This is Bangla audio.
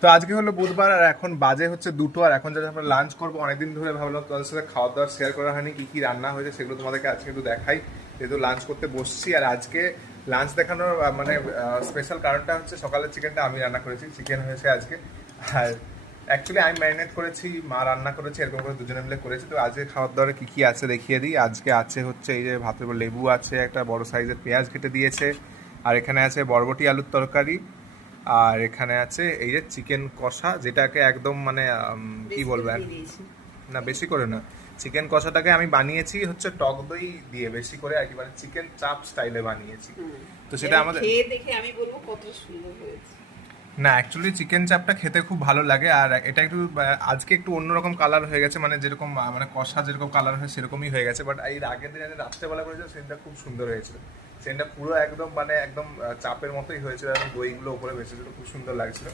তো আজকে হলো বুধবার আর এখন বাজে হচ্ছে 2টো, আর এখন যাতে আমরা লাঞ্চ করবো। অনেকদিন ধরে ভাবলাম তোমাদের সাথে খাওয়া দাওয়া শেয়ার করা হয়নি, কি কি রান্না হয়েছে সেগুলো তোমাদেরকে আজকে একটু দেখাই। যেহেতু লাঞ্চ করতে বসছি, আর আজকে লাঞ্চ দেখানোর মানে স্পেশাল কারণটা হচ্ছে সকালের চিকেনটা আমি রান্না করেছি, চিকেন হয়েছে আজকে। আর অ্যাকচুয়ালি আমি ম্যারিনেট করেছি, মা রান্না করেছে, এরকম করে দুজনে মিলে করেছি। তো আজকে খাওয়ার দাওয়ারে কী কী আছে দেখিয়ে দিই। আজকে আছে হচ্ছে এই যে ভাতের উপর লেবু আছে, একটা বড় সাইজের পেঁয়াজ কেটে দিয়েছে, আর এখানে আছে বরবটি আলুর তরকারি, আর এখানে আছে এই যে চিকেন কষা, যেটাকে একদম মানে কি বেশি করে বলবো দিয়ে দিয়েছি। না বেশি করে না, চিকেন কষাটাকে আমি বানিয়েছি হচ্ছে টক দই দিয়ে বেশি করে, একেবারে চিকেন চাপ স্টাইলে বানিয়েছি। তো সেটা আমাদের খেয়ে দেখে আমি বলবো কত সুন্দর হয়েছে। না, অ্যাকচুয়ালি চিকেন চাপটা খেতে খুব ভালো লাগে, আর এটা একটু আজকে একটু অন্যরকম কালার হয়ে গেছে, মানে যেরকম মানে কষা যেরকম কালার হয় সেরকমই হয়ে গেছে। বাট এই আগের দিন আমি রাত্রেবেলা করেছিলাম, সেটা খুব সুন্দর হয়েছিল। সেটা পুরো একদম মানে একদম চাপের মতোই হয়েছিল, এবং দইগুলো উপরে ভেসেছিল, খুব সুন্দর লাগছিল।